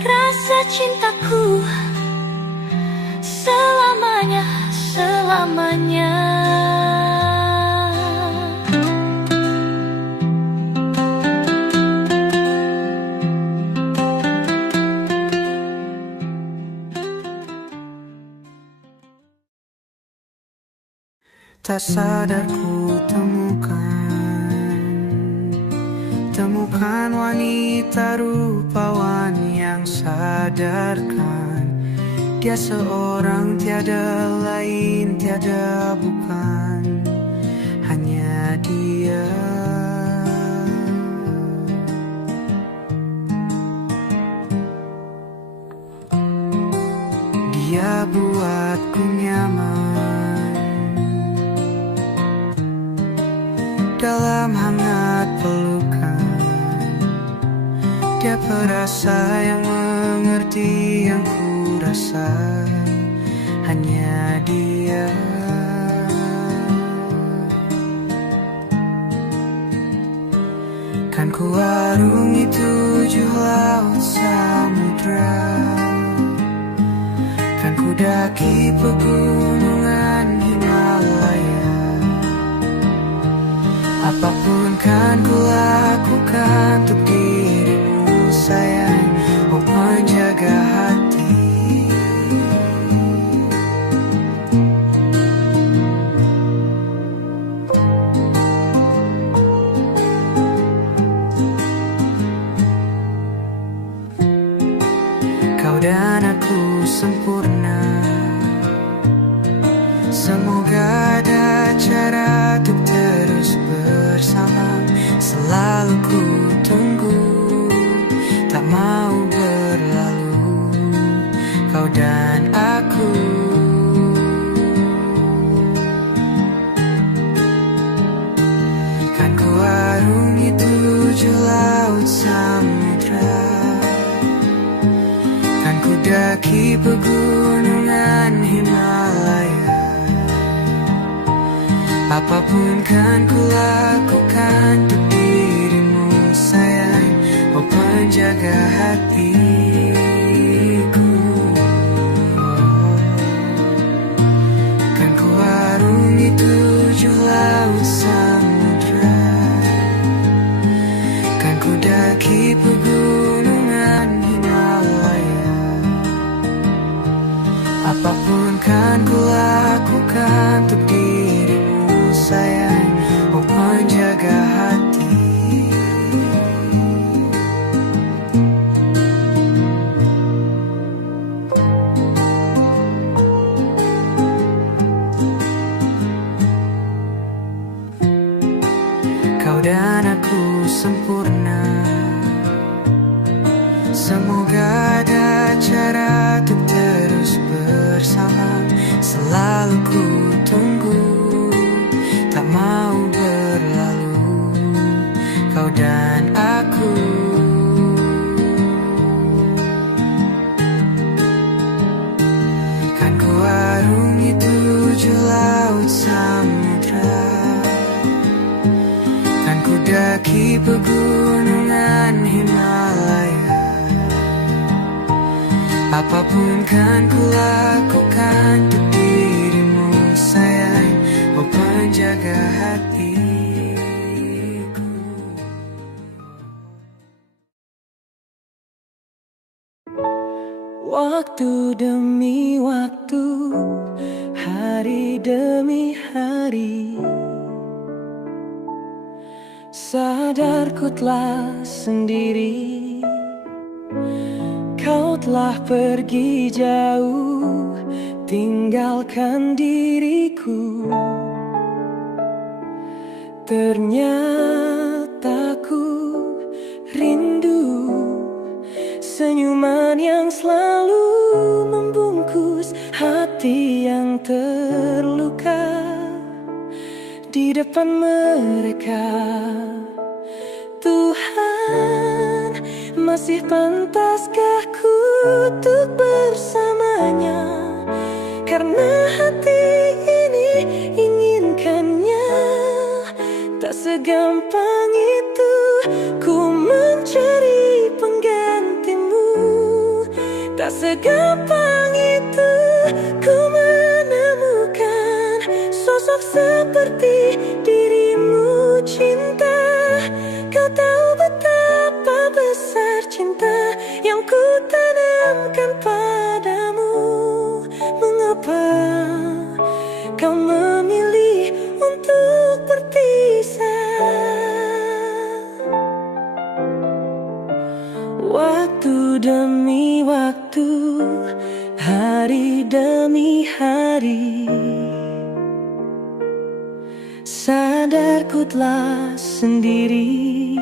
rasa cintaku selamanya, selamanya. Tak sadar ku temukan wanita rupawan yang sadarkan dia seorang, tiada lain, tiada bukan, hanya dia. Dia buatku nyaman dalam hangat pelukan. Dia perasa yang mengerti yang ku rasa, hanya dia. Kan ku arungi 7 laut samudra, kan ku daki pegunungan Himalaya. Apapun kan ku lakukan untuk dirimu sayang, oh penjaga hati. Kau dan aku sempurna, semoga ada cara untuk terus bersama. Selalu ku tunggu, tak mau berlalu, kau dan aku. Kan ku arungi 7 laut samudra, kan ku daki pegunungan Himalaya. Apapun kan ku lakukan untuk dirimu sayang, oh penjaga hatiku. Kan ku arungi 7 laut samudra, kan ku daki pegunungan Himalaya. Apapun kan ku lakukan untuk dirimu sayang, oh penjaga hati. Kau dan aku sempurna, semoga ada cara untuk terus bersama. Selalu ku tunggu, tak mau berlalu, kau dan aku. Kan ku arungi 7 laut samudra, kan ku daki pegunungan Himalaya. Apapun kan ku lakukan untuk dirimu sayang, oh penjaga hatiku. Waktu demi waktu, hari demi hari, sadar ku telah sendiri. Kau telah pergi jauh, tinggalkan diriku. Ternyata ku rindu senyuman yang selalu membungkus hati yang terluka di depan mereka. Tuhan, masih pantaskah ku untuk bersamanya? Karena hati ini inginkannya. Tak segampang itu ku mencari penggantimu. Tak segampang itu ku menemukan sosok seperti dirimu. Cinta, kau tahu betapa besar cinta yang ku tanamkan padamu. Mengapa kau memilih untuk berpisah? Waktu demi waktu, hari demi hari, sadar ku telah sendiri.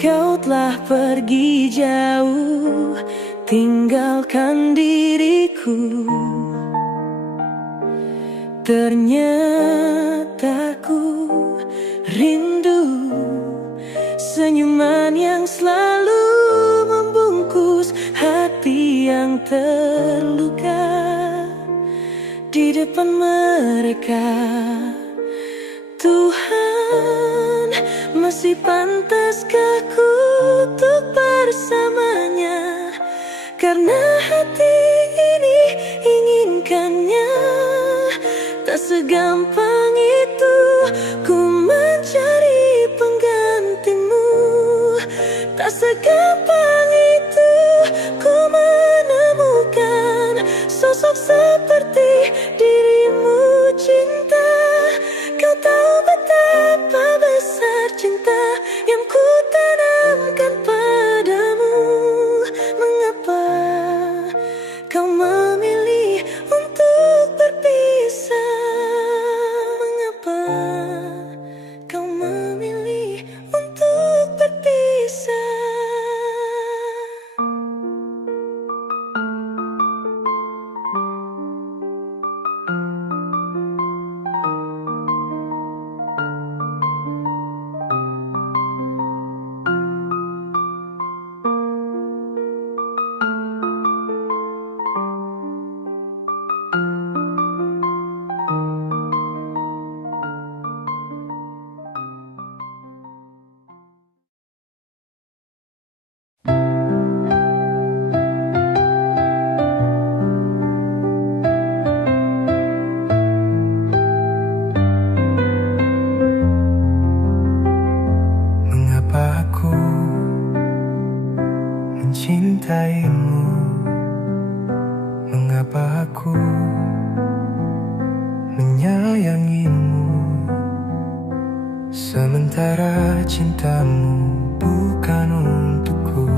Kau telah pergi jauh, tinggalkan diriku. Ternyata ku rindu senyuman yang selalu membungkus hati yang terluka di depan mereka. Tuhan, masih pantaskah ku untuk bersamanya? Karena hati ini inginkannya. Tak segampang itu ku mencari penggantimu. Tak segampang itu ku menemukan sosok seperti dirimu. Cinta, kau tahu betapa besar cinta yang ku tanamkan padamu. Mengapa kau memilih untuk berpisah? Mengapa kau memilih untuk berpisah? Mengapa aku mencintaimu? Mengapa aku menyayangimu? Sementara cintamu bukan untukku.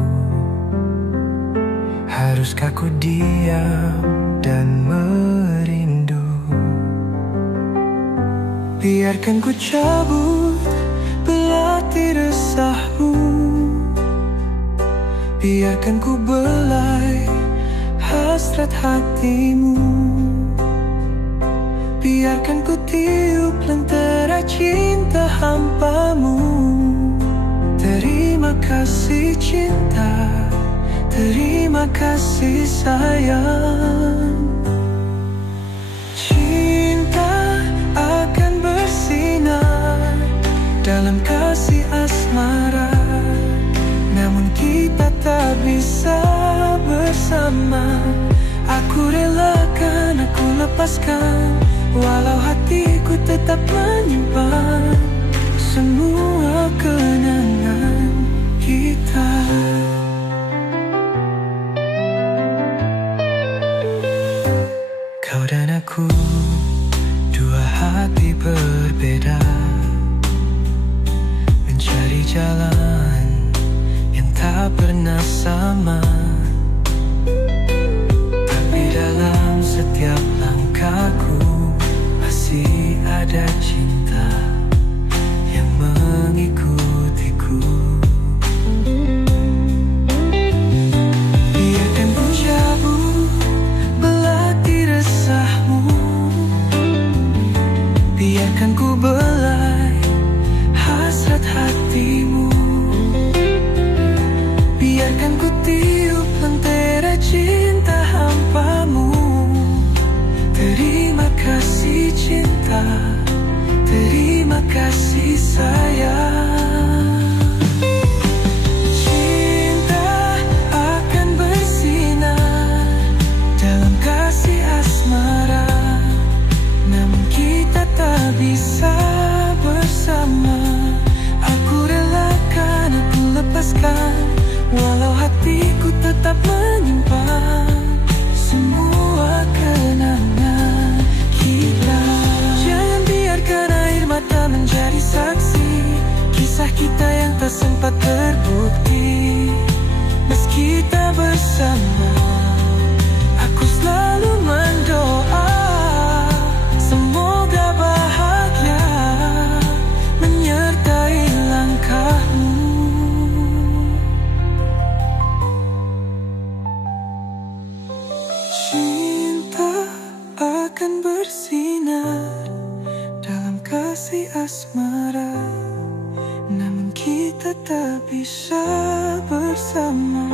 Haruskah ku diam dan merindu? Biarkan ku cabut belati resahmu. Biarkan ku belai hasrat hatimu. Biarkan ku tiup lentera cinta hampamu. Terima kasih cinta, terima kasih sayang. Cinta akan bersinar dalam kasih asmara, namun kita tak bisa bersama. Aku relakan, aku lepaskan, walau hatiku tetap menyimpan semua kenangan kita. terima kasih sayang. Cinta akan bersinar dalam kasih asmara, namun kita tak bisa bersama. Aku relakan, aku lepaskan, walau hatiku tetap menyimpan semua kenangan kita. Jangan biarkan air mata menjadi saksi kisah kita yang tak sempat terbukti. Meski kita bersama, aku selalu mendoa semoga bahagia menyertai langkahmu. Cinta akan bersinar dalam kasih asmara, namun kita tak bisa bersama.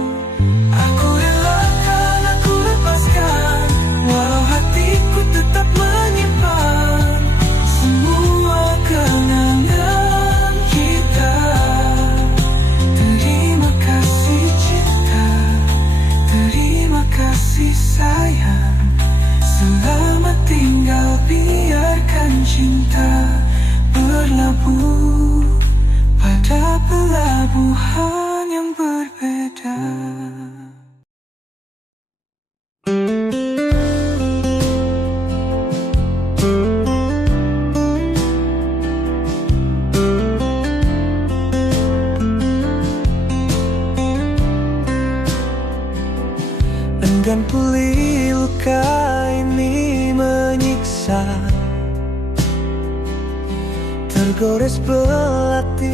Aku relakan, aku lepaskan, walau hatiku tetap menyimpan semua kenangan kita. Terima kasih cinta, terima kasih sayang. Selamat tinggal, biarkan cinta berlabuh pada pelabuhan yang berbeda. Enggan pulih luka ini menyiksa, tergores belati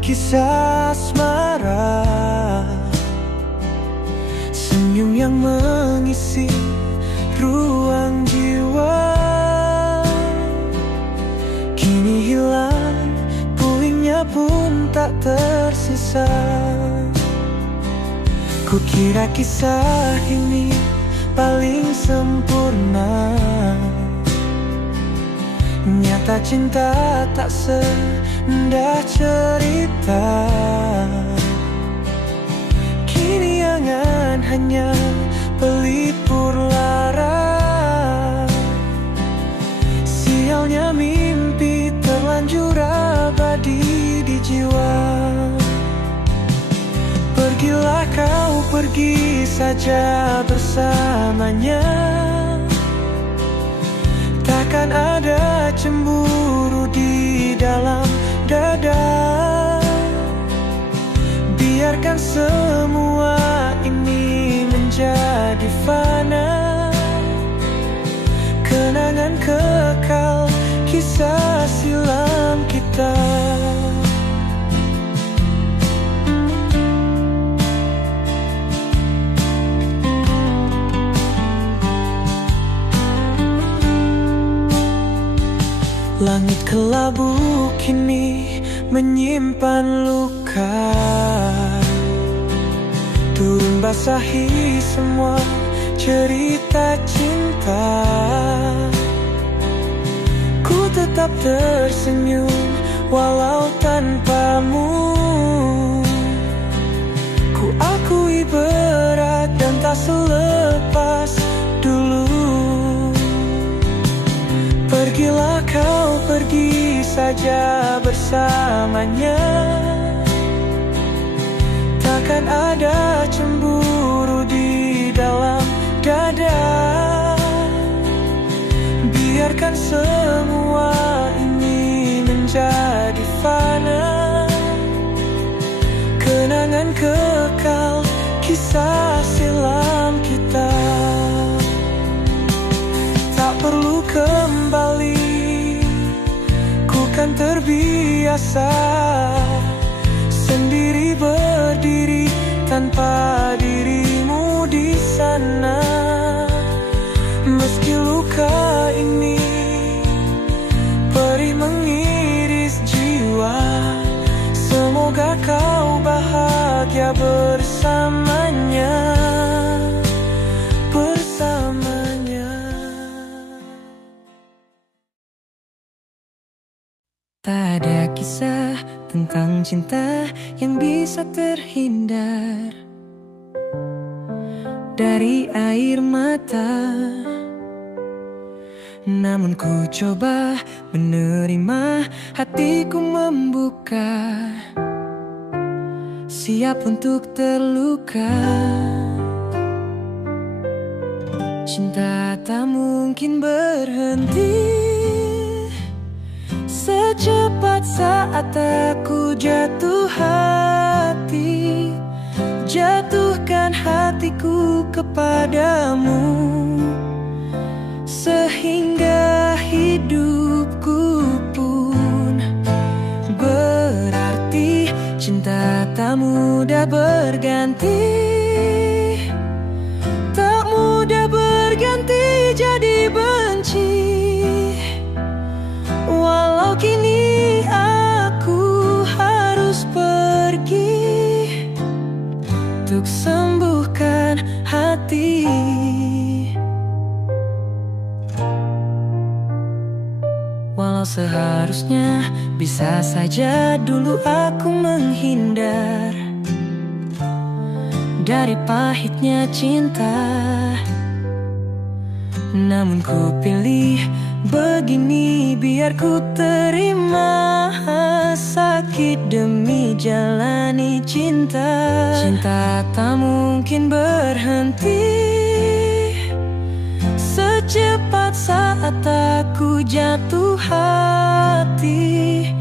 kisah asmara. Senyum yang mengisi ruang jiwa kini hilang, pulihnya pun tak tersisa. Kukira kisah ini paling sempurna, nyata cinta tak seindah cerita. Kini angan hanya pelipur lara, sialnya mimpi terlanjur abadi di jiwa. Pergilah kau, pergi saja bersamanya, takkan ada cemburu di dalam dada. Biarkan semua ini menjadi fana, kenangan kekal kisah silam kita. Langit kelabu kini menyimpan luka, turun basahi semua cerita cinta. Ku tetap tersenyum walau tanpamu, ku akui berat dan tak selepas dulu. Pergilah kau, pergi saja bersamanya, takkan ada cemburu di dalam dada. Biarkan semua ini menjadi fana, kenangan kekal kisah silam kita. Tak perlu kembali, ku kan terbiasa sendiri berdiri tanpa dirimu di sana. Meski luka ini perih mengiris jiwa, semoga kau bahagia bersamanya. tentang cinta yang bisa terhindar dari air mata. Namun ku coba menerima, hatiku membuka, siap untuk terluka. Cinta tak mungkin berhenti. Secepat saat aku jatuh hati, jatuhkan hatiku kepadamu, sehingga hidupku pun berarti. Cinta tak mudah berganti, tak mudah berganti jadi benci. Walau kini aku harus pergi untuk sembuhkan hati. Walau seharusnya bisa saja dulu aku menghindar dari pahitnya cinta, namun ku pilih begini biar ku terima sakit demi jalani cinta. Cinta tak mungkin berhenti. Secepat saat aku jatuh hati,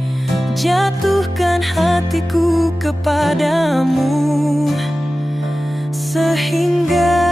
jatuhkan hatiku kepadamu, sehingga